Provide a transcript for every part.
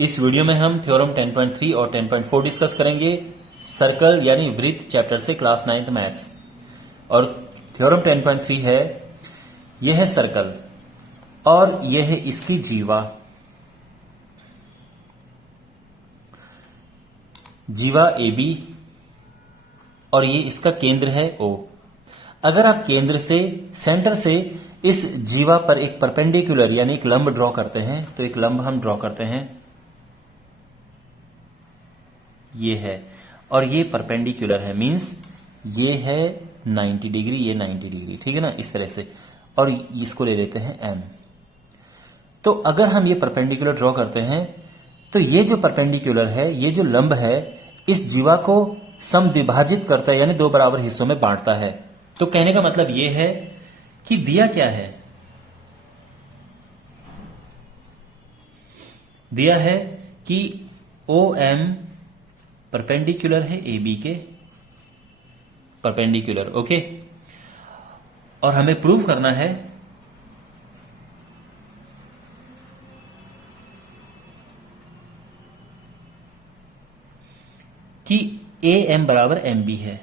इस वीडियो में हम थ्योरम 10.3 और 10.4 डिस्कस करेंगे, सर्कल यानी वृत्त चैप्टर से क्लास 9th मैथ्स। और थ्योरम 10.3 है, यह है सर्कल और यह है इसकी जीवा। जीवा AB और ये इसका केंद्र है O। अगर आप केंद्र से, सेंटर से इस जीवा पर एक परपेंडिकुलर यानी एक लंब ड्रॉ करते हैं, तो एक लंब हम ड्रॉ करते हैं, ये है और ये परपेंडिकुलर है, मींस ये है 90 डिग्री, ये 90 डिग्री, ठीक है ना, इस तरह से। और इसको ले लेते हैं M। तो अगर हम ये परपेंडिकुलर ड्रॉ करते हैं तो ये जो परपेंडिकुलर है, ये जो लंब है, इस जीवा को समद्विभाजित करता है यानी दो बराबर हिस्सों में बांटता है। तो कहने का मतलब ये है कि दिया क्या है, दिया है कि OM परपेंडिकुलर है AB के, परपेंडिकुलर, ओके। और हमें प्रूव करना है कि AM बराबर MB है।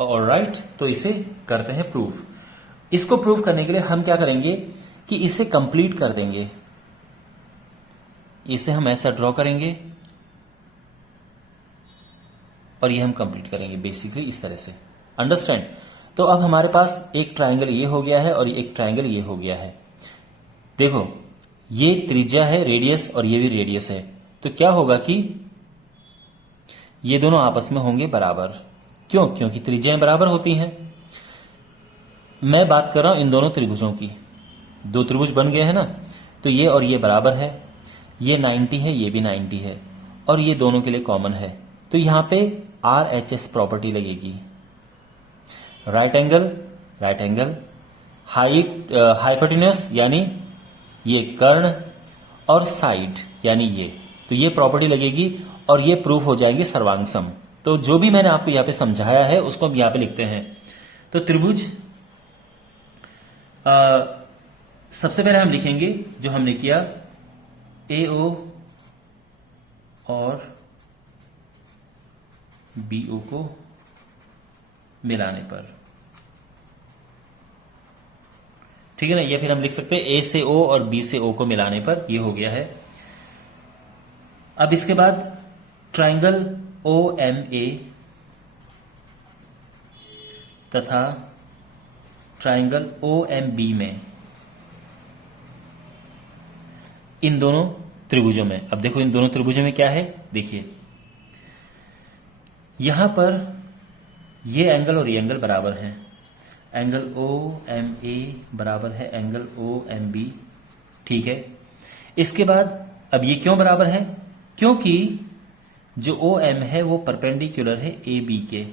ऑलराइट, तो इसे करते हैं प्रूफ। इसको प्रूफ करने के लिए हम क्या करेंगे कि इसे कंप्लीट कर देंगे। इसे हम ऐसा ड्रॉ करेंगे और ये हम कंप्लीट करेंगे बेसिकली इस तरह से, अंडरस्टैंड। तो अब हमारे पास एक ट्रायंगल ये हो गया है और एक ट्रायंगल ये हो गया है। देखो, ये त्रिज्या है, रेडियस, और ये भी रेडियस है। तो क्या होगा कि ये दोनों आपस में होंगे बराबर। क्यों? क्योंकि त्रिज्याएं बराबर होती हैं। मैं बात कर रहा हूं इन दोनों त्रिभुजों की, दो त्रिभुज बन गए हैं ना, तो ये और ये बराबर है, ये 90 है, ये भी 90 है, और ये दोनों के लिए कॉमन है। तो यहां पे RHS प्रॉपर्टी लगेगी, right angle, right angle, height, hypotenuse यानी ये कर्ण, और साइड यानी ये, तो ये प्रॉपर्टी लगेगी और ये प्रूफ हो जाएगी सर्वांग सम। तो जो भी मैंने आपको यहां पे समझाया है उसको हम यहां पे लिखते हैं। तो त्रिभुज सबसे पहले हम लिखेंगे जो हमने किया, AO और BO को मिलाने पर, ठीक है ना। या फिर हम लिख सकते हैं A से O और B से O को मिलाने पर, ये हो गया है। अब इसके बाद ट्रायंगल OMA तथा ट्रायंगल OMB में, इन दोनों त्रिभुजों में, अब देखो इन दोनों त्रिभुजों में क्या है, देखिए यहां पर ये एंगल और ये एंगल बराबर हैं। एंगल OMA बराबर है एंगल OMB, ठीक है। इसके बाद अब ये क्यों बराबर है? क्योंकि जो OM है वो परपेंडिकुलर है AB के,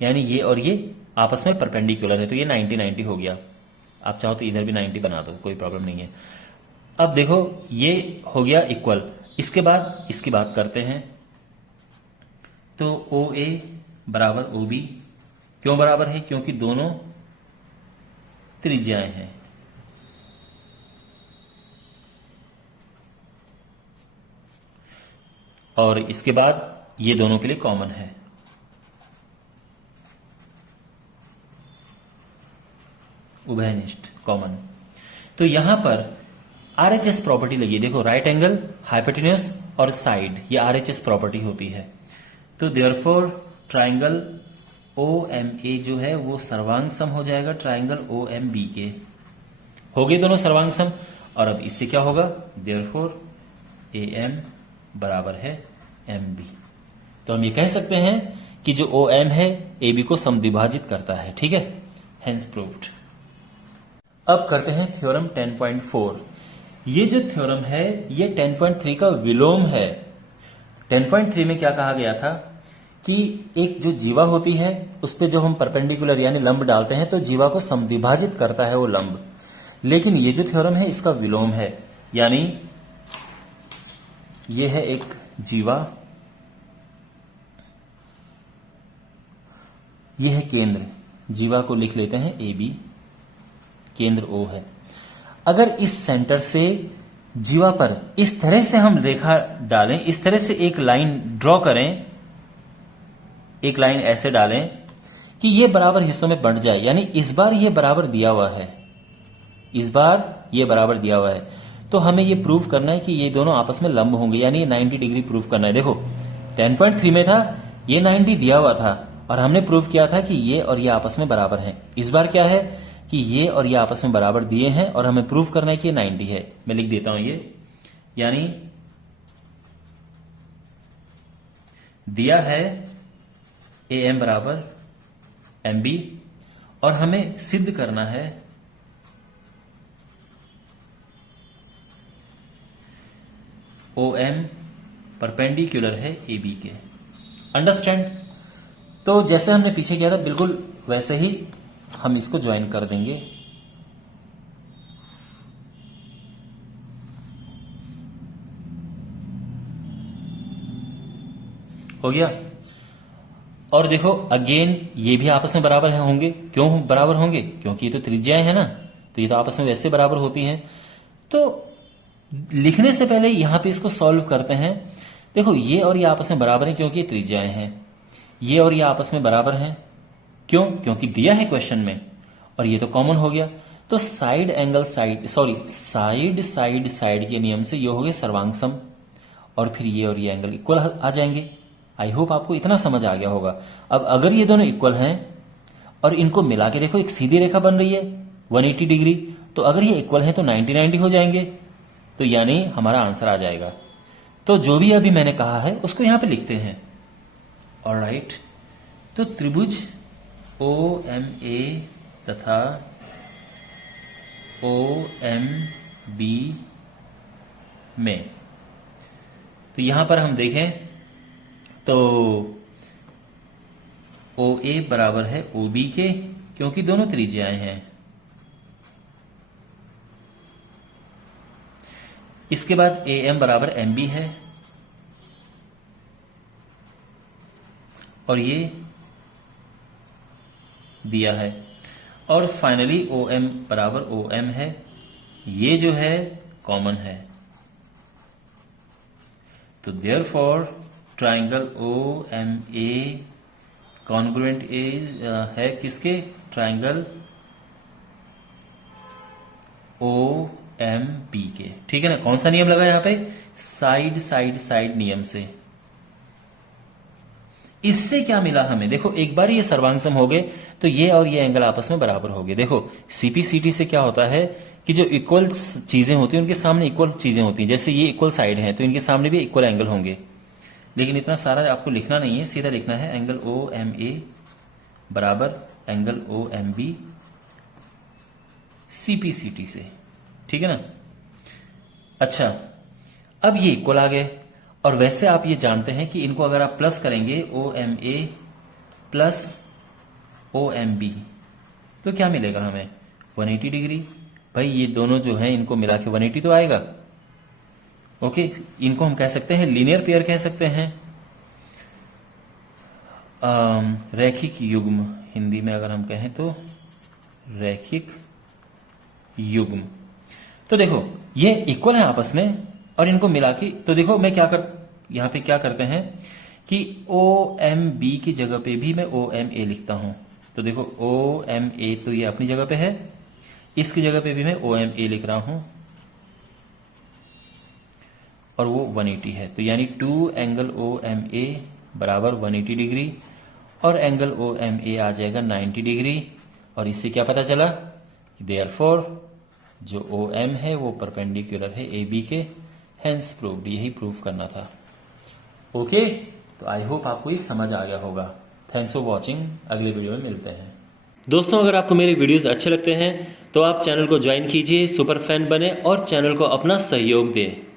यानी ये और ये आपस में परपेंडिकुलर है, तो ये 90-90 हो गया। आप चाहो तो इधर भी 90 बना दो, कोई प्रॉब्लम नहीं है। अब देखो ये हो गया इक्वल। इसके बाद इसकी बात करते हैं, तो OA बराबर OB, क्यों बराबर है? क्योंकि दोनों त्रिज्याएं हैं। और इसके बाद ये दोनों के लिए कॉमन है, उभयनिष्ठ कॉमन। तो यहां पर RHS प्रॉपर्टी लगी, देखो राइट एंगल, हाइपोटेन्यूस और साइड, ये RHS प्रॉपर्टी होती है। तो देयरफॉर ट्रायंगल OMA जो है वो सर्वांग सम हो जाएगा ट्रायंगल OMB के, हो गए दोनों सर्वांग सम। और अब इससे क्या होगा, देयरफॉर AM बराबर है MB। तो हम ये कह सकते हैं कि जो OM है AB को समद्विभाजित करता है, ठीक है, हेंस प्रूव्ड। अब करते हैं थ्योरम 10.4। ये जो थ्योरम है ये 10.3 का विलोम है। 10.3 में क्या कहा गया था कि एक जो जीवा होती है उस पे जब हम परपेंडिकुलर यानी लंब डालते हैं तो जीवा को समद्विभाजित करता है वो लंब। लेकिन ये जो थ्योरम है इसका विलोम है, यानी ये है एक जीवा, ये है केंद्र, जीवा को लिख लेते हैं AB, केंद्र O है। अगर इस सेंटर से जीवा पर इस तरह से हम रेखा डालें, इस तरह से एक लाइन ड्रॉ करें, एक लाइन ऐसे डालें कि ये बराबर हिस्सों में बंट जाए, यानी इस बार ये बराबर दिया हुआ है, इस बार ये बराबर दिया हुआ है, तो हमें ये प्रूव करना है कि ये दोनों आपस में लंब होंगे, यानी ये 90 डिग्री प्रूव करना है। देखो 10.3 में था, ये 90 दिया हुआ था और हमने प्रूव किया था कि ये और ये आपस में बराबर हैं। इस बार क्या है कि ये और ये आपस में बराबर दिए हैं और हमें प्रूव करना है कि ये 90 है। मैं लिख देता हूं ये, यानी दिया है AM बराबर MB और हमें सिद्ध करना है OM परपेंडिकुलर है AB के। अंडरस्टैंड? तो जैसे हमने पीछे किया था बिल्कुल वैसे ही हम इसको ज्वाइन कर देंगे। हो गया। और देखो अगेन ये भी आपस में बराबर होंगे। क्यों बराबर होंगे? क्योंकि ये तो त्रिज्याएं हैं ना, तो ये तो आपस में वैसे बराबर होती हैं। तो लिखने से पहले यहां पे इसको सॉल्व करते हैं। देखो ये और ये आपस में बराबर हैं क्योंकि ये त्रिज्याएं हैं, ये और ये आपस में बराबर हैं। क्यों? क्योंकि दिया है क्वेश्चन में, और ये तो कॉमन हो गया। तो साइड एंगल साइड साइड के नियम से ये हो गए सर्वांग सम, और फिर ये और ये एंगल इक्वल आ जाएंगे। आई होप आपको इतना समझ आ गया होगा। अब अगर ये दोनों इक्वल हैं और इनको मिला के देखो एक सीधी रेखा बन रही है 180 डिग्री, तो अगर ये इक्वल हैं तो 90-90 हो जाएंगे, तो यानी हमारा आंसर आ जाएगा। तो जो भी अभी मैंने कहा है उसको यहां पे लिखते हैं। ऑलराइट, तो त्रिभुज OMA तथा OMB में, तो यहां पर हम देखें तो OA बराबर है OB के, क्योंकि दोनों त्रिज्याएं हैं। इसके बाद AM बराबर MB है, और ये दिया है। और फाइनली OM बराबर OM है, ये जो है कॉमन है। तो देयरफॉर ट्राइंगल OMA कॉन्ग्रुएंट है किसके? ट्राइंगल OMB के। ठीक है ना? कौन सा नियम लगा यहां पे? साइड साइड साइड नियम से। इससे क्या मिला हमें? देखो एक बार ये सर्वांग हो गए तो ये और ये एंगल आपस में बराबर हो गए। देखो CPCT से क्या होता है कि जो इक्वल चीजें होती हैं उनके सामने इक्वल चीजें होती हैं। जैसे ये इक्वल साइड है तो इनके सामने भी इक्वल एंगल होंगे, लेकिन इतना सारा आपको लिखना नहीं है, सीधा लिखना है एंगल OMA बराबर एंगल OMB CPCT से। ठीक है ना? अच्छा, अब ये इक्वल आ गए, और वैसे आप ये जानते हैं कि इनको अगर आप प्लस करेंगे OMA प्लस OMB तो क्या मिलेगा हमें? 180 डिग्री। भाई ये दोनों जो हैं इनको मिला के 180 तो आएगा। ओके, इनको हम कह सकते हैं लीनियर पेयर कह सकते हैं, रैखिक युग्म हिंदी में अगर हम कहें तो रैखिक युग्म। तो देखो ये इक्वल है आपस में और इनको मिला के, तो देखो मैं यहां पे क्या करते हैं कि OMB की जगह पे भी मैं OMA लिखता हूं। तो देखो OMA तो ये अपनी जगह पे है, इसकी जगह पे भी मैं OMA लिख रहा हूं, और वो 180 है। तो यानी 2 एंगल OMA बराबर 180 डिग्री, और एंगल OMA आ जाएगा 90 डिग्री। और इससे क्या पता चला कि देयरफॉर जो OM है वो परपेंडिकुलर है AB के, हेंस प्रूव्ड। यही प्रूव करना था। ओके, तो आई होप आपको ये समझ आ गया होगा। थैंक्स फॉर वॉचिंग, अगले वीडियो में मिलते हैं। दोस्तों अगर आपको मेरे वीडियोस अच्छे लगते हैं तो आप चैनल को ज्वाइन कीजिए, सुपर फैन बने और चैनल को अपना सहयोग दें।